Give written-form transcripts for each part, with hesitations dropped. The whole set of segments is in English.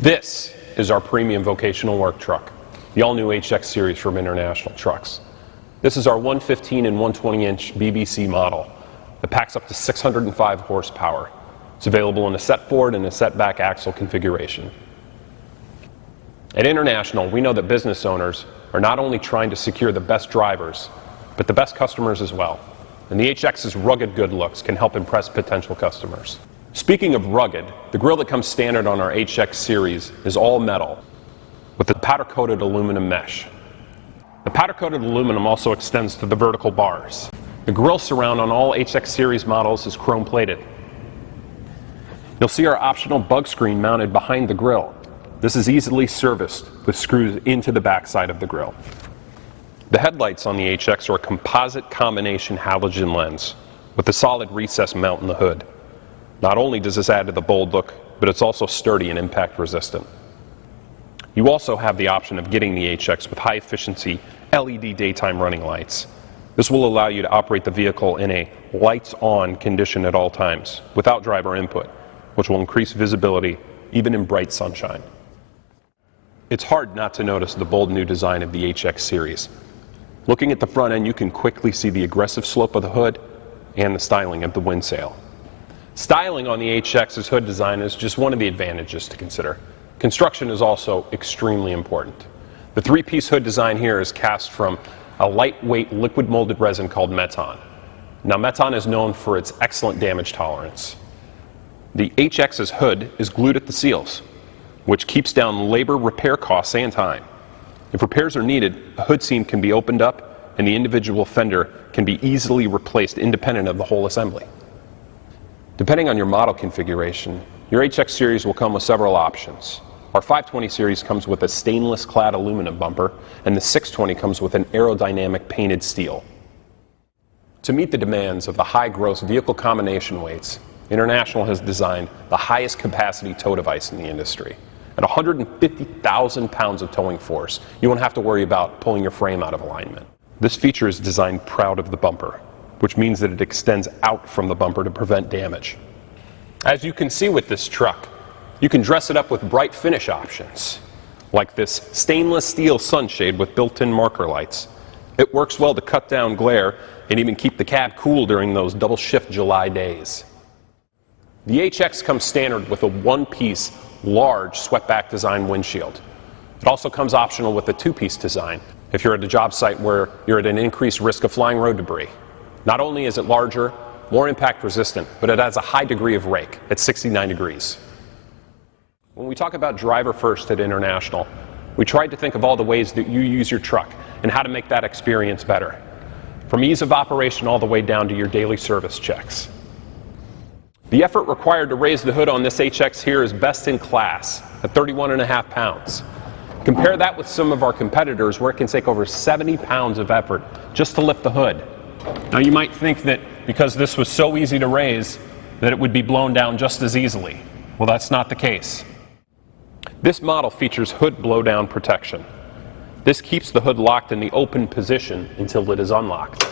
This is our premium vocational work truck, the all-new HX series from International Trucks. This is our 115 and 120-inch BBC model that packs up to 605 horsepower. It's available in a set forward and a set back axle configuration. At International, we know that business owners are not only trying to secure the best drivers, but the best customers as well. And the HX's rugged good looks can help impress potential customers. Speaking of rugged, the grille that comes standard on our HX series is all metal with a powder-coated aluminum mesh. The powder-coated aluminum also extends to the vertical bars. The grille surround on all HX series models is chrome-plated. You'll see our optional bug screen mounted behind the grille. This is easily serviced with screws into the backside of the grille. The headlights on the HX are a composite combination halogen lens with a solid recessed mount in the hood. Not only does this add to the bold look, but it's also sturdy and impact resistant. You also have the option of getting the HX with high efficiency LED daytime running lights. This will allow you to operate the vehicle in a lights on condition at all times without driver input, which will increase visibility even in bright sunshine. It's hard not to notice the bold new design of the HX series. Looking at the front end, you can quickly see the aggressive slope of the hood and the styling of the windsail. Styling on the HX's hood design is just one of the advantages to consider. Construction is also extremely important. The three-piece hood design here is cast from a lightweight liquid molded resin called Meton. Now, Meton is known for its excellent damage tolerance. The HX's hood is glued at the seals, which keeps down labor, repair costs, and time. If repairs are needed, a hood seam can be opened up and the individual fender can be easily replaced independent of the whole assembly. Depending on your model configuration, your HX series will come with several options. Our 520 series comes with a stainless clad aluminum bumper, and the 620 comes with an aerodynamic painted steel. To meet the demands of the high gross vehicle combination weights, International has designed the highest capacity tow device in the industry. At 150,000 pounds of towing force, you won't have to worry about pulling your frame out of alignment. This feature is designed proud of the bumper, which means that it extends out from the bumper to prevent damage. As you can see with this truck, you can dress it up with bright finish options, like this stainless steel sunshade with built-in marker lights. It works well to cut down glare and even keep the cab cool during those double shift July days. The HX comes standard with a one-piece, large swept-back design windshield. It also comes optional with a two-piece design if you're at a job site where you're at an increased risk of flying road debris. Not only is it larger, more impact resistant, but it has a high degree of rake at 69 degrees. When we talk about driver first at International, we tried to think of all the ways that you use your truck and how to make that experience better, from ease of operation all the way down to your daily service checks. The effort required to raise the hood on this HX here is best in class at 31.5 pounds. Compare that with some of our competitors where it can take over 70 pounds of effort just to lift the hood. Now, you might think that because this was so easy to raise that it would be blown down just as easily. Well, that's not the case. This model features hood blowdown protection. This keeps the hood locked in the open position until it is unlocked.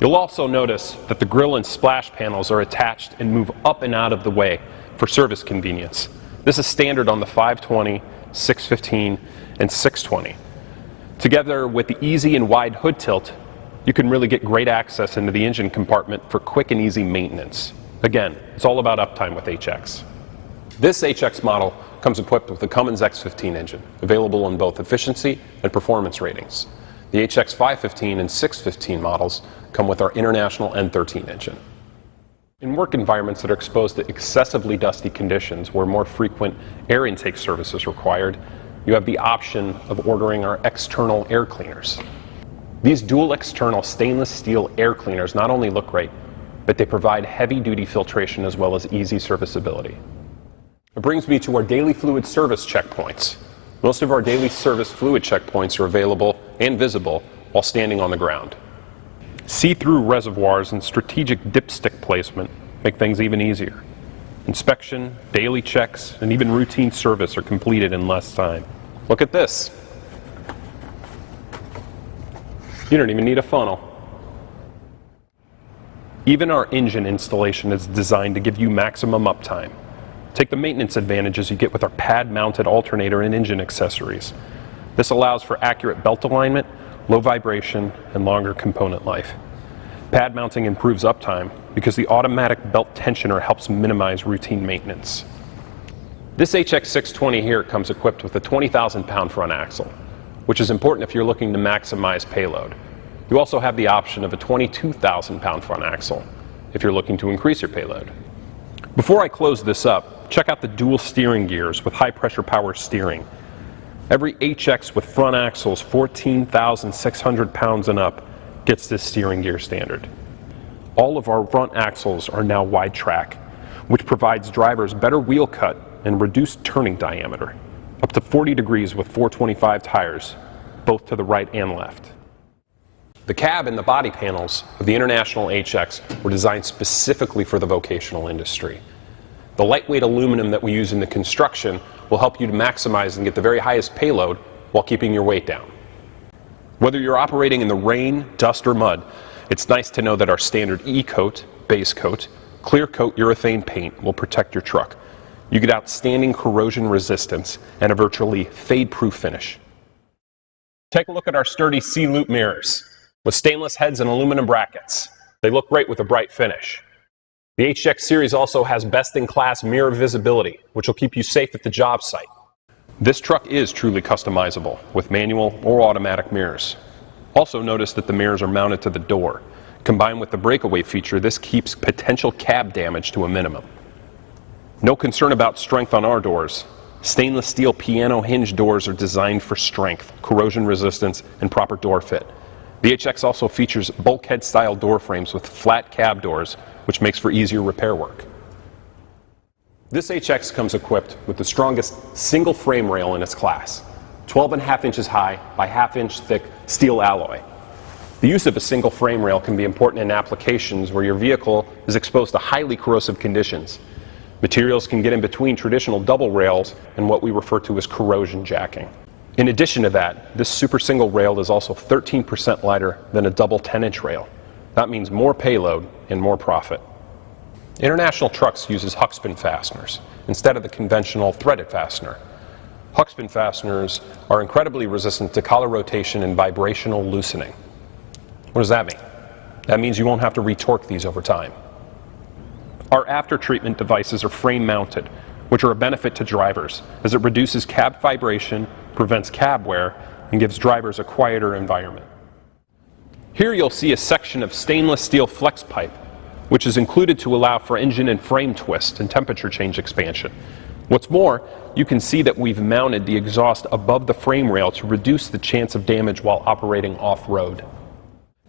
You'll also notice that the grille and splash panels are attached and move up and out of the way for service convenience. This is standard on the 520, 615, and 620. Together with the easy and wide hood tilt, you can really get great access into the engine compartment for quick and easy maintenance. Again, it's all about uptime with HX. This HX model comes equipped with the Cummins X15 engine, available in both efficiency and performance ratings. The HX 515 and 615 models come with our International N13 engine. In work environments that are exposed to excessively dusty conditions where more frequent air intake service is required, you have the option of ordering our external air cleaners. These dual external stainless steel air cleaners not only look great, but they provide heavy-duty filtration as well as easy serviceability. It brings me to our daily fluid service checkpoints. Most of our daily service fluid checkpoints are available and visible while standing on the ground. See-through reservoirs and strategic dipstick placement make things even easier. Inspection, daily checks, and even routine service are completed in less time. Look at this. You don't even need a funnel. Even our engine installation is designed to give you maximum uptime. Take the maintenance advantages you get with our pad-mounted alternator and engine accessories. This allows for accurate belt alignment, low vibration, and longer component life. Pad mounting improves uptime because the automatic belt tensioner helps minimize routine maintenance. This HX620 here comes equipped with a 20,000-pound front axle, which is important if you're looking to maximize payload. You also have the option of a 22,000-pound front axle if you're looking to increase your payload. Before I close this up, check out the dual steering gears with high-pressure power steering. Every HX with front axles 14,600 pounds and up gets this steering gear standard. All of our front axles are now wide track, which provides drivers better wheel cut and reduced turning diameter, up to 40 degrees with 425 tires, both to the right and left. The cab and the body panels of the International HX were designed specifically for the vocational industry. The lightweight aluminum that we use in the construction will help you to maximize and get the very highest payload while keeping your weight down. Whether you're operating in the rain, dust, or mud, it's nice to know that our standard E-coat, base coat, clear coat urethane paint will protect your truck. You get outstanding corrosion resistance and a virtually fade-proof finish. Take a look at our sturdy C-loop mirrors with stainless heads and aluminum brackets. They look great with a bright finish. The HX series also has best-in-class mirror visibility, which will keep you safe at the job site. This truck is truly customizable with manual or automatic mirrors. Also notice that the mirrors are mounted to the door. Combined with the breakaway feature, this keeps potential cab damage to a minimum. No concern about strength on our doors. Stainless steel piano hinge doors are designed for strength, corrosion resistance, and proper door fit. The HX also features bulkhead-style door frames with flat cab doors, which makes for easier repair work. This HX comes equipped with the strongest single frame rail in its class, 12.5 inches high by 1/2 inch thick steel alloy. The use of a single frame rail can be important in applications where your vehicle is exposed to highly corrosive conditions. Materials can get in between traditional double rails and what we refer to as corrosion jacking. In addition to that, this super single rail is also 13% lighter than a double 10-inch rail. That means more payload and more profit. International Trucks uses huckspin fasteners instead of the conventional threaded fastener. Huckspin fasteners are incredibly resistant to collar rotation and vibrational loosening. What does that mean? That means you won't have to retorque these over time. Our after-treatment devices are frame-mounted, which are a benefit to drivers as it reduces cab vibration, prevents cab wear, and gives drivers a quieter environment. Here you'll see a section of stainless steel flex pipe, which is included to allow for engine and frame twist and temperature change expansion. What's more, you can see that we've mounted the exhaust above the frame rail to reduce the chance of damage while operating off-road.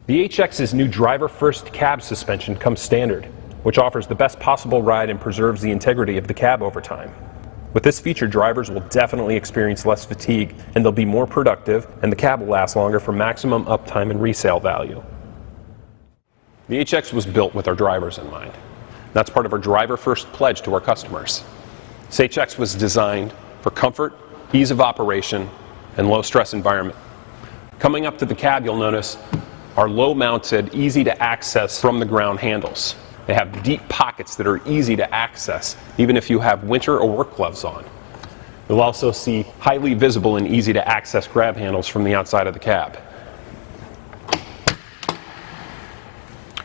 The HX's new driver-first cab suspension comes standard, which offers the best possible ride and preserves the integrity of the cab over time. With this feature, drivers will definitely experience less fatigue and they'll be more productive, and the cab will last longer for maximum uptime and resale value. The HX was built with our drivers in mind. That's part of our driver-first pledge to our customers. This HX was designed for comfort, ease of operation, and low-stress environment. Coming up to the cab, you'll notice our low-mounted, easy-to-access from-the-ground handles. They have deep pockets that are easy to access, even if you have winter or work gloves on. You'll also see highly visible and easy-to-access grab handles from the outside of the cab.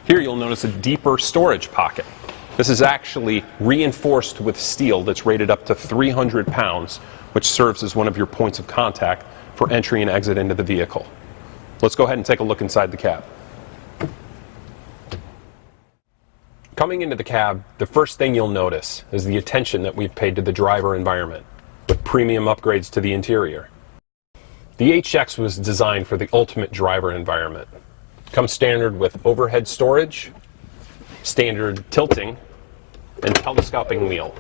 Here you'll notice a deeper storage pocket. This is actually reinforced with steel that's rated up to 300 pounds, which serves as one of your points of contact for entry and exit into the vehicle. Let's go ahead and take a look inside the cab. Coming into the cab, the first thing you'll notice is the attention that we've paid to the driver environment, with premium upgrades to the interior. The HX was designed for the ultimate driver environment. It comes standard with overhead storage, standard tilting, and telescoping wheel.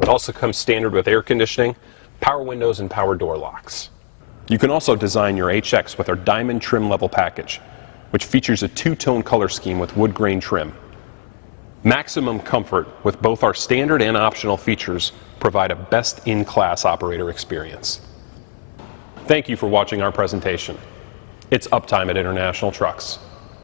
It also comes standard with air conditioning, power windows, and power door locks. You can also design your HX with our diamond trim level package, which features a two-tone color scheme with wood grain trim. Maximum comfort with both our standard and optional features provide a best-in-class operator experience. Thank you for watching our presentation. It's uptime at International Trucks.